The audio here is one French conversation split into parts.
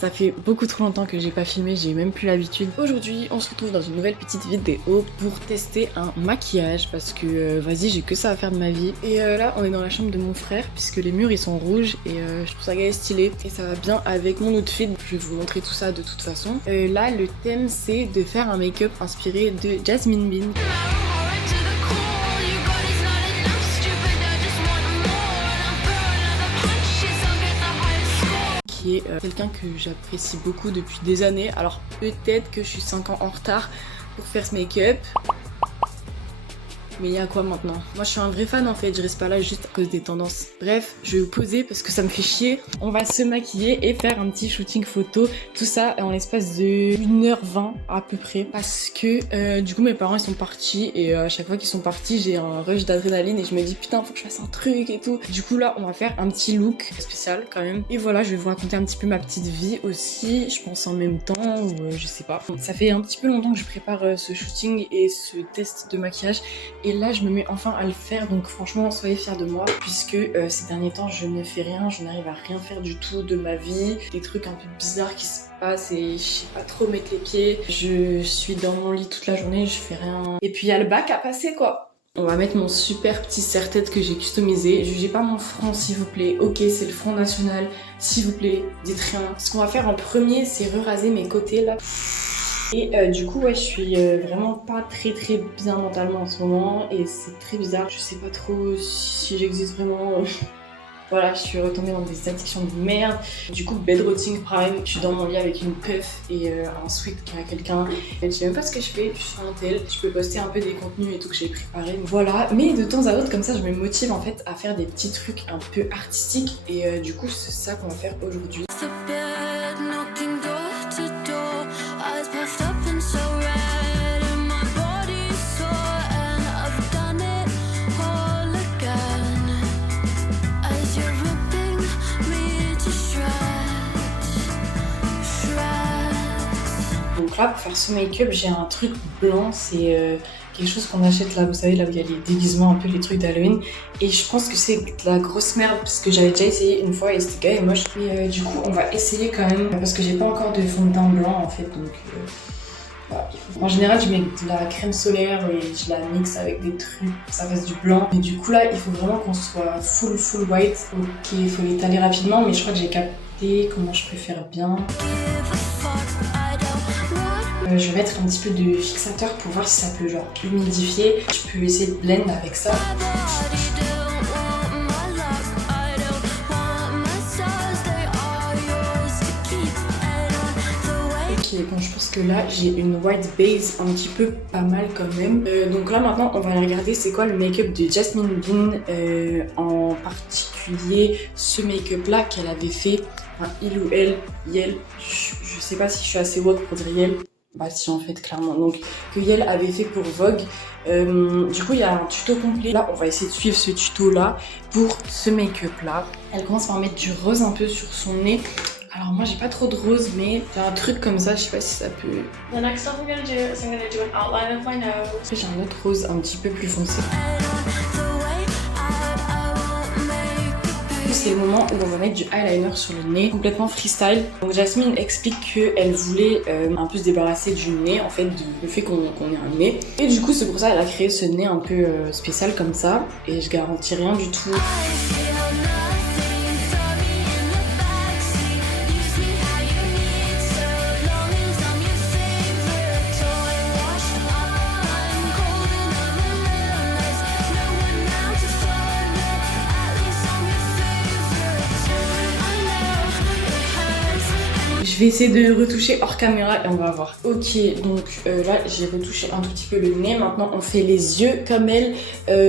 Ça fait beaucoup trop longtemps que j'ai pas filmé, j'ai même plus l'habitude. Aujourd'hui, on se retrouve dans une nouvelle petite vidéo pour tester un maquillage parce que vas-y, j'ai que ça à faire de ma vie. Et là, on est dans la chambre de mon frère puisque les murs ils sont rouges et je trouve ça gay stylé et ça va bien avec mon outfit. Je vais vous montrer tout ça de toute façon. Là, le thème c'est de faire un make-up inspiré de Jasmine Bean. Qui est quelqu'un que j'apprécie beaucoup depuis des années. Alors peut-être que je suis 5 ans en retard pour faire ce make-up. Mais il y a quoi maintenant? Moi je suis un vrai fan en fait, je reste pas là juste à cause des tendances. Bref, je vais vous poser parce que ça me fait chier. On va se maquiller et faire un petit shooting photo. Tout ça en l'espace de 1h20 à peu près. Parce que du coup mes parents ils sont partis et à chaque fois qu'ils sont partis j'ai un rush d'adrénaline et je me dis putain faut que je fasse un truc et tout. Du coup là on va faire un petit look spécial quand même. Et voilà, je vais vous raconter un petit peu ma petite vie aussi, je pense en même temps ou je sais pas. Ça fait un petit peu longtemps que je prépare ce shooting et ce test de maquillage. Et là je me mets enfin à le faire, donc franchement soyez fiers de moi puisque ces derniers temps je ne fais rien, je n'arrive à rien faire du tout de ma vie, des trucs un peu bizarres qui se passent et je sais pas trop mettre les pieds, je suis dans mon lit toute la journée, je fais rien et puis il y a le bac à passer quoi. On va mettre mon super petit serre-tête que j'ai customisé. Jugez pas mon front s'il vous plaît. Ok, c'est le Front National, s'il vous plaît, dites rien. Ce qu'on va faire en premier c'est raser mes côtés là. Et du coup ouais je suis vraiment pas très bien mentalement en ce moment et c'est très bizarre, je sais pas trop si j'existe vraiment. Voilà, je suis retombée dans des addictions de merde. Du coup bed rotting prime, je suis dans mon lit avec une puff et un sweat qui a quelqu'un. Je sais même pas ce que je fais, je suis un tel. Je peux poster un peu des contenus et tout que j'ai préparé. Voilà, mais de temps à autre comme ça je me motive en fait à faire des petits trucs un peu artistiques et du coup c'est ça qu'on va faire aujourd'hui. Donc là, pour faire ce make-up, j'ai un truc blanc, c'est quelque chose qu'on achète là, vous savez, là où il y a les déguisements, un peu les trucs d'Halloween. Et je pense que c'est de la grosse merde, parce que j'avais déjà essayé une fois et c'était gay et moche. Et du coup, on va essayer quand même, parce que j'ai pas encore de fond de teint blanc en fait, donc... Voilà. En général, je mets de la crème solaire et je la mixe avec des trucs pour que ça fasse du blanc. Mais du coup là, il faut vraiment qu'on soit full white. Ok, il faut l'étaler rapidement, mais je crois que j'ai capté comment je préfère bien. Je vais mettre un petit peu de fixateur pour voir si ça peut genre humidifier. Je peux essayer de blend avec ça. Ok, bon je pense que là j'ai une white base un petit peu pas mal quand même. Donc là maintenant on va aller regarder c'est quoi le make-up de Jasmine Bean, en particulier ce make-up là qu'elle avait fait, enfin il ou elle, Yel, je sais pas si je suis assez woke pour dire Yel. Bah si en fait clairement, donc que Yel avait fait pour Vogue. Du coup il y a un tuto complet, là on va essayer de suivre ce tuto là pour ce make-up là. Elle commence par mettre du rose un peu sur son nez. Alors moi j'ai pas trop de rose mais j'ai un truc comme ça, je sais pas si ça peut... The next stuff I'm gonna do is I'm gonna do an outline of my nose. J'ai un autre rose un petit peu plus foncé. C'est le moment où on va mettre du eyeliner sur le nez, complètement freestyle. Donc Jasmine explique qu'elle voulait un peu se débarrasser du nez, en fait, du fait qu'on ait un nez. Et du coup c'est pour ça qu'elle a créé ce nez un peu spécial comme ça. Et je garantis rien du tout. Je vais essayer de retoucher hors caméra et on va voir. Ok, donc là j'ai retouché un tout petit peu le nez. Maintenant on fait les yeux comme elle.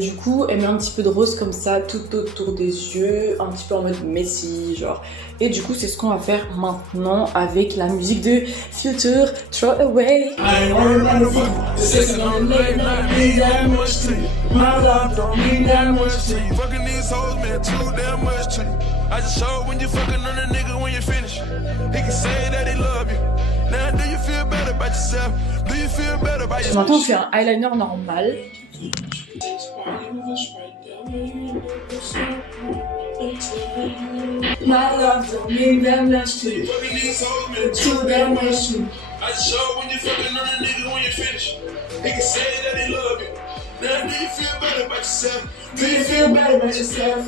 Du coup elle met un petit peu de rose comme ça tout autour des yeux, un petit peu en mode Messi genre. Et du coup c'est ce qu'on va faire maintenant avec la musique de Future, Throw Away. I just show when you fucking on a nigga when you finish. He can say that he love you. Now do you feel better about yourself? Do you feel better about yourself? Maintenant on fait un eyeliner normal. My love don't mean that much to you. Too damn much to you. I show when you fucking on a nigga when you finish. He can say that he love you. Now do you feel better about yourself? Do you feel better about yourself?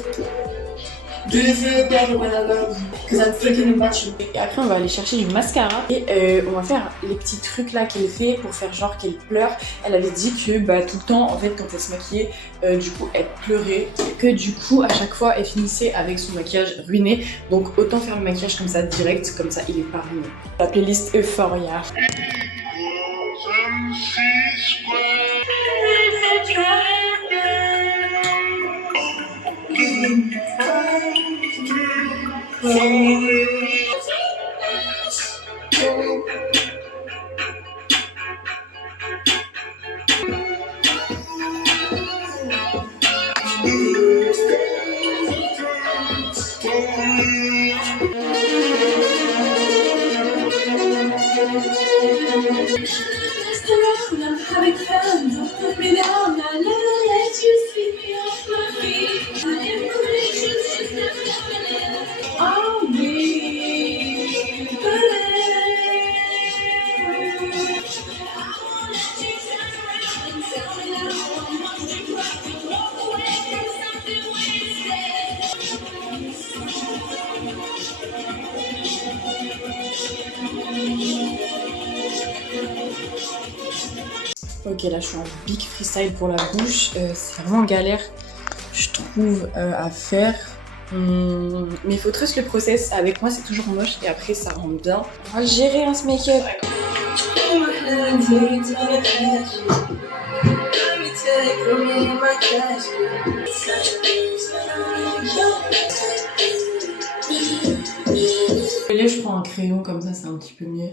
Do you feel better when I love you? Cause I'm thinking about you. Et après on va aller chercher du mascara et on va faire les petits trucs là qu'elle fait pour faire genre qu'elle pleure. Elle avait dit que tout le temps en fait quand elle se maquillait du coup elle pleurait, que du coup à chaque fois elle finissait avec son maquillage ruiné. Donc autant faire le maquillage comme ça direct, comme ça il est pas ruiné. La playlist Euphoria. I'm having fun, don't put me down, I never let you sweep me off my feet. My imperfections just never happening. I'll be Ok, là je suis en big freestyle pour la bouche. C'est vraiment galère, je trouve, à faire. Mais il faut trust le process. Avec moi, c'est toujours moche et après, ça rend bien. On va gérer ce make-up. Là, je prends un crayon comme ça, c'est un petit peu mieux.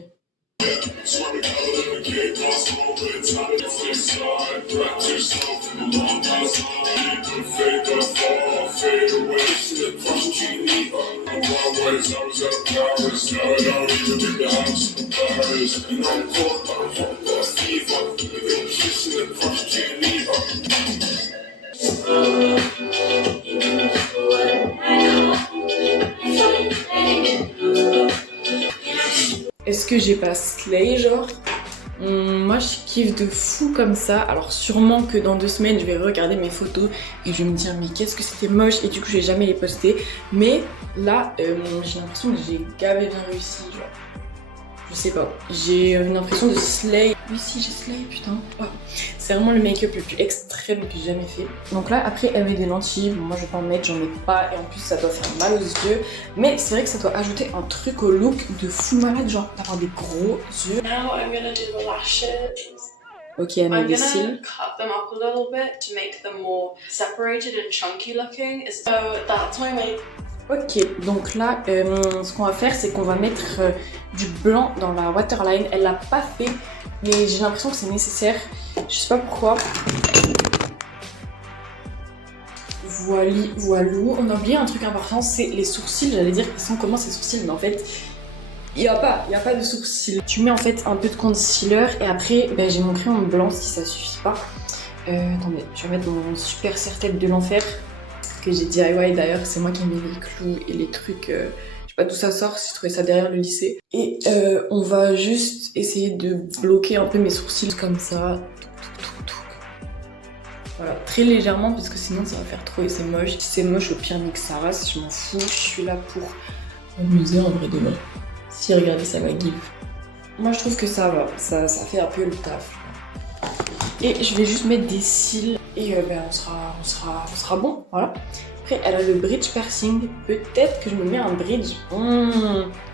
Est-ce que j'ai pas slay genre? Moi je kiffe de fou comme ça. Alors sûrement que dans 2 semaines je vais regarder mes photos et je vais me dire mais qu'est-ce que c'était moche et du coup je vais jamais les poster. Mais là j'ai l'impression que j'ai gavé bien réussi genre. Je sais pas, j'ai une impression de slay. Oui si j'ai slay putain. Oh. C'est vraiment le make-up le plus extrême que j'ai jamais fait. Donc là après elle met des lentilles, moi je vais pas en mettre, j'en ai pas et en plus ça doit faire mal aux yeux. Mais c'est vrai que ça doit ajouter un truc au look de fou malade, genre d'avoir des gros yeux. Now I'm gonna do the lashes. Ok, elle met I'm des gonna cils. cut them up a little bit to make them more separated and chunky looking. So that's my makeup. Ok, donc là, ce qu'on va faire, c'est qu'on va mettre du blanc dans la waterline. Elle l'a pas fait, mais j'ai l'impression que c'est nécessaire. Je sais pas pourquoi. Voilou. On a oublié un truc important, c'est les sourcils. J'allais dire qu'ils sont comment ces sourcils, mais en fait, il y a pas de sourcils. Tu mets en fait un peu de concealer et après, j'ai mon crayon blanc si ça suffit pas. Attendez, je vais mettre mon super serre-tête de l'enfer. Que j'ai DIY d'ailleurs, c'est moi qui ai mis les clous et les trucs, je sais pas d'où ça sort, j'ai trouvé ça derrière le lycée. Et on va juste essayer de bloquer un peu mes sourcils comme ça. Voilà, très légèrement parce que sinon ça va faire trop et c'est moche. Si c'est moche, au pire nique sa race, je m'en fous. Je suis là pour m'amuser en vrai de vrai. Si regardez, ça va give. Moi je trouve que ça va, ça fait un peu le taf. Et je vais juste mettre des cils et on sera bon, voilà. Après elle a le bridge piercing, peut-être que je me mets un bridge.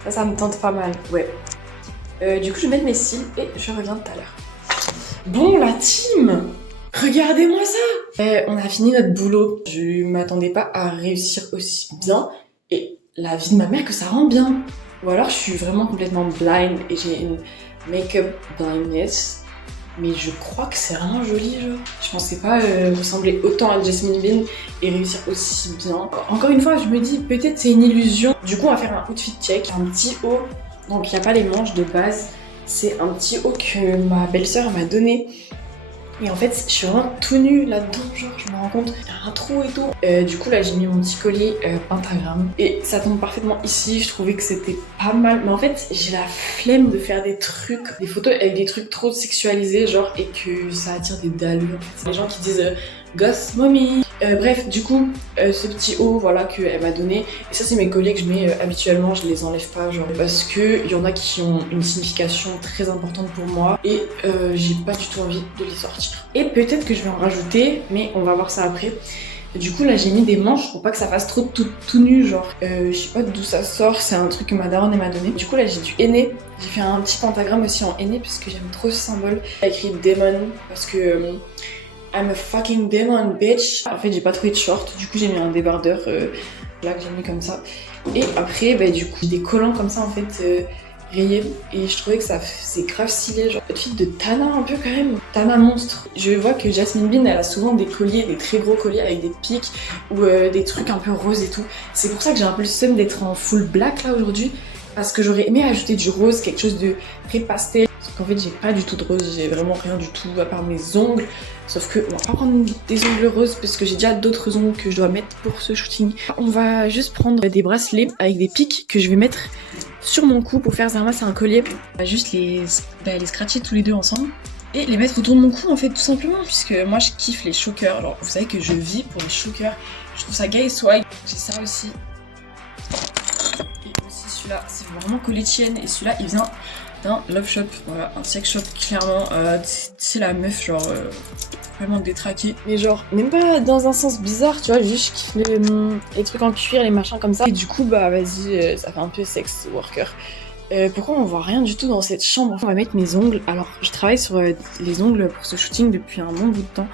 Ça me tente pas mal, ouais. Du coup je vais mettre mes cils et je reviens tout à l'heure. Bon la team, regardez-moi ça. On a fini notre boulot, je m'attendais pas à réussir aussi bien et la vie de ma mère que ça rend bien. Ou alors je suis vraiment complètement blind et j'ai une make-up blindness. Mais je crois que c'est vraiment joli, genre. Je pensais pas ressembler autant à Jasmine Bean et réussir aussi bien. Encore une fois, je me dis peut-être c'est une illusion. Du coup, on va faire un outfit check, un petit haut. Donc il n'y a pas les manches de base. C'est un petit haut que ma belle-sœur m'a donné Et en fait, je suis vraiment tout nue là-dedans, genre je me rends compte, il y a un trou et tout. Du coup là j'ai mis mon petit collier pentagramme et ça tombe parfaitement ici, je trouvais que c'était pas mal. Mais en fait j'ai la flemme de faire des trucs, des photos avec des trucs trop sexualisés genre et que ça attire des dallures. C'est les gens qui disent gosse mommy. Bref, du coup, ce petit haut, voilà, qu'elle m'a donné. Et ça, c'est mes colliers que je mets habituellement, je les enlève pas, genre, parce que il y en a qui ont une signification très importante pour moi et j'ai pas du tout envie de les sortir. Et peut-être que je vais en rajouter, mais on va voir ça après. Du coup, là, j'ai mis des manches pour pas que ça fasse trop tout nu, genre. Je sais pas d'où ça sort, c'est un truc que ma daronne m'a donné. Du coup, là, j'ai du henné. J'ai fait un petit pentagramme aussi en henné parce que j'aime trop ce symbole. J'ai écrit Demon parce que I'm a fucking demon bitch. En fait j'ai pas trouvé de short, du coup j'ai mis un débardeur là que j'ai mis comme ça. Et après bah du coup des collants comme ça en fait rayés. Et je trouvais que ça c'est grave stylé, genre outfit de Tana un peu quand même. Tana monstre. Je vois que Jasmine Bean elle a souvent des colliers, des très gros colliers avec des pics ou des trucs un peu roses et tout. C'est pour ça que j'ai un peu le seum d'être en full black là aujourd'hui. Parce que j'aurais aimé ajouter du rose, quelque chose de très pastel. Parce qu'en fait j'ai pas du tout de rose, j'ai vraiment rien du tout à part mes ongles. Sauf que on va pas prendre des ongles roses parce que j'ai déjà d'autres ongles que je dois mettre pour ce shooting. On va juste prendre des bracelets avec des pics que je vais mettre sur mon cou pour faire Zerma, c'est un collier. On va juste les scratcher tous les deux ensemble et les mettre autour de mon cou en fait tout simplement. Puisque moi je kiffe les chokers. Alors vous savez que je vis pour les chokers. Je trouve ça gay swag. J'ai ça aussi. Et aussi celui-là, c'est vraiment Coletienne. Et celui-là il vient d'un love shop, voilà, un sex shop clairement. C'est la meuf genre vraiment détraquée. Mais genre même pas dans un sens bizarre, tu vois, juste je kiffe les trucs en cuir, les machins comme ça. Et du coup bah vas-y, ça fait un peu sex worker. Pourquoi on voit rien du tout dans cette chambre? On va mettre mes ongles. Alors je travaille sur les ongles pour ce shooting depuis un bon bout de temps.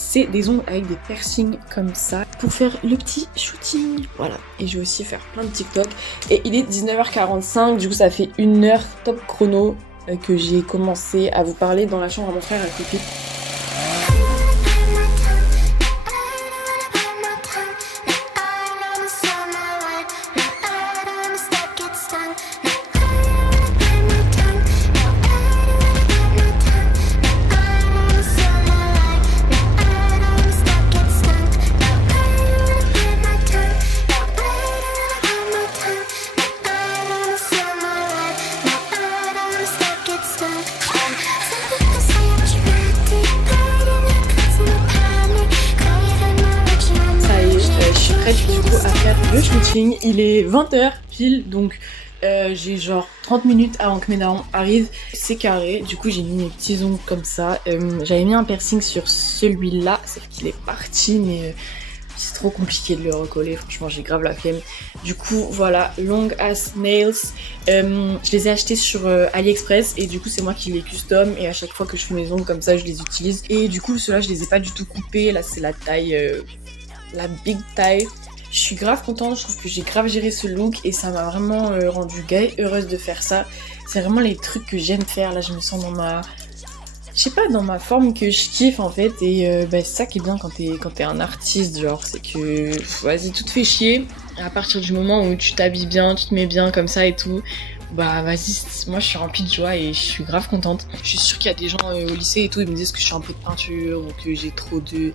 C'est des ongles avec des piercings comme ça pour faire le petit shooting. Voilà. Et je vais aussi faire plein de TikTok. Et il est 19h45, du coup ça fait 1 heure top chrono que j'ai commencé à vous parler dans la chambre à mon frère à côté. Le shooting, il est 20h pile, donc j'ai genre 30 minutes avant que mes darons arrivent. C'est carré, du coup j'ai mis mes petits ongles comme ça. J'avais mis un piercing sur celui-là, sauf qu'il est parti, mais c'est trop compliqué de le recoller, franchement j'ai grave la flemme. Du coup voilà, long ass nails. Je les ai achetés sur AliExpress et du coup c'est moi qui les custom et à chaque fois que je fais mes ongles comme ça je les utilise. Et du coup ceux-là je les ai pas du tout coupés, là c'est la taille, la big taille. Je suis grave contente, je trouve que j'ai grave géré ce look et ça m'a vraiment rendu gay, heureuse de faire ça. C'est vraiment les trucs que j'aime faire, là je me sens dans ma... Je sais pas, dans ma forme que je kiffe en fait et c'est ça qui est bien quand t'es un artiste, genre c'est que vas-y tout te fait chier. À partir du moment où tu t'habilles bien, tu te mets bien comme ça et tout, bah vas-y, moi je suis remplie de joie et je suis grave contente. Je suis sûre qu'il y a des gens au lycée et tout, ils me disent que je suis un peu de peinture ou que j'ai trop de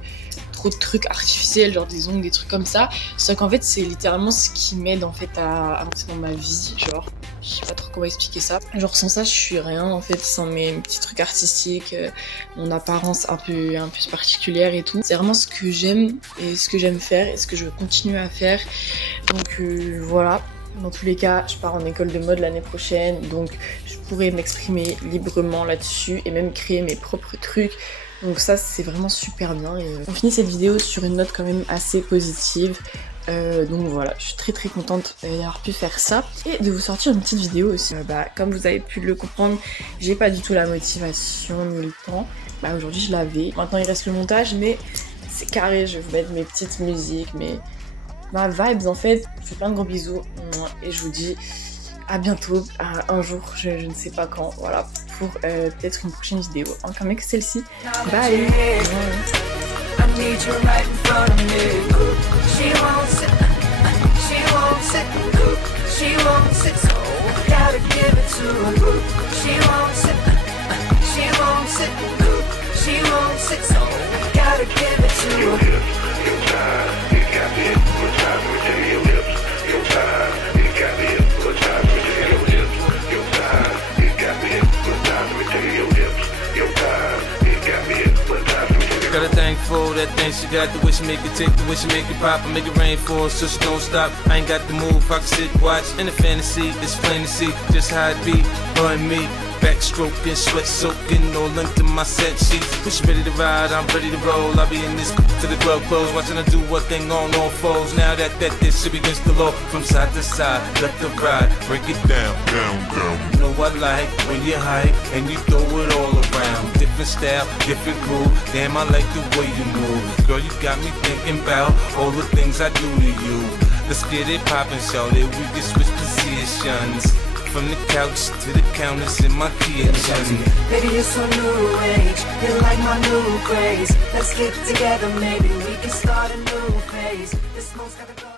trucs artificiels, genre des ongles, des trucs comme ça. Sauf qu'en fait c'est littéralement ce qui m'aide en fait à avancer dans ma vie, genre je sais pas trop comment expliquer ça. Genre sans ça je suis rien en fait, sans mes petits trucs artistiques, mon apparence un peu particulière et tout. C'est vraiment ce que j'aime et ce que j'aime faire et ce que je veux continuer à faire. Donc voilà. Dans tous les cas, je pars en école de mode l'année prochaine, donc je pourrais m'exprimer librement là-dessus et même créer mes propres trucs. Donc ça, c'est vraiment super bien. Et on finit cette vidéo sur une note quand même assez positive. Donc voilà, je suis très très contente d'avoir pu faire ça et de vous sortir une petite vidéo aussi. Comme vous avez pu le comprendre, j'ai pas du tout la motivation ni le temps. Aujourd'hui, je l'avais. Maintenant, il reste le montage, mais c'est carré. Je vais vous mettre mes petites musiques, ma vibes en fait. Je vous fais plein de gros bisous et je vous dis à bientôt, à un jour, je ne sais pas quand, voilà, pour peut-être une prochaine vidéo encore mieux que celle-ci. Bye. She wants gotta give it to her. Your time, it got me hypnotized. Let me tell you your lips. Your time, it got me hypnotized. Let me tell you your lips. Your time, it got me hypnotized. Let me tell you your lips. Your time, it got me hypnotized. Let me tell you. Got a thing for that thing she got, the way she make it tick, the way she make it pop, and make it rain for her so she don't stop. I ain't got the move, I can sit, watch, in the fantasy, it's plain to see just how it be, her and me. Backstroking, sweat soaking, all into my set sheets. When she ready to ride, I'm ready to roll. I'll be in this to the club close, watching her do what thing on all fours. Now that this shit begins to low, from side to side, left to right, break it down, down, down. You know I like when you hype and you throw it all around. Different style, different groove. Damn, I like the way you move. Girl, you got me thinking about all the things I do to you. Let's get it poppin', shawty. We can switch positions. From the couch to the counters in my kitchen. Baby, you're so new age. You're like my new craze. Let's get together, maybe we can start a new phase. This smoke's gotta go.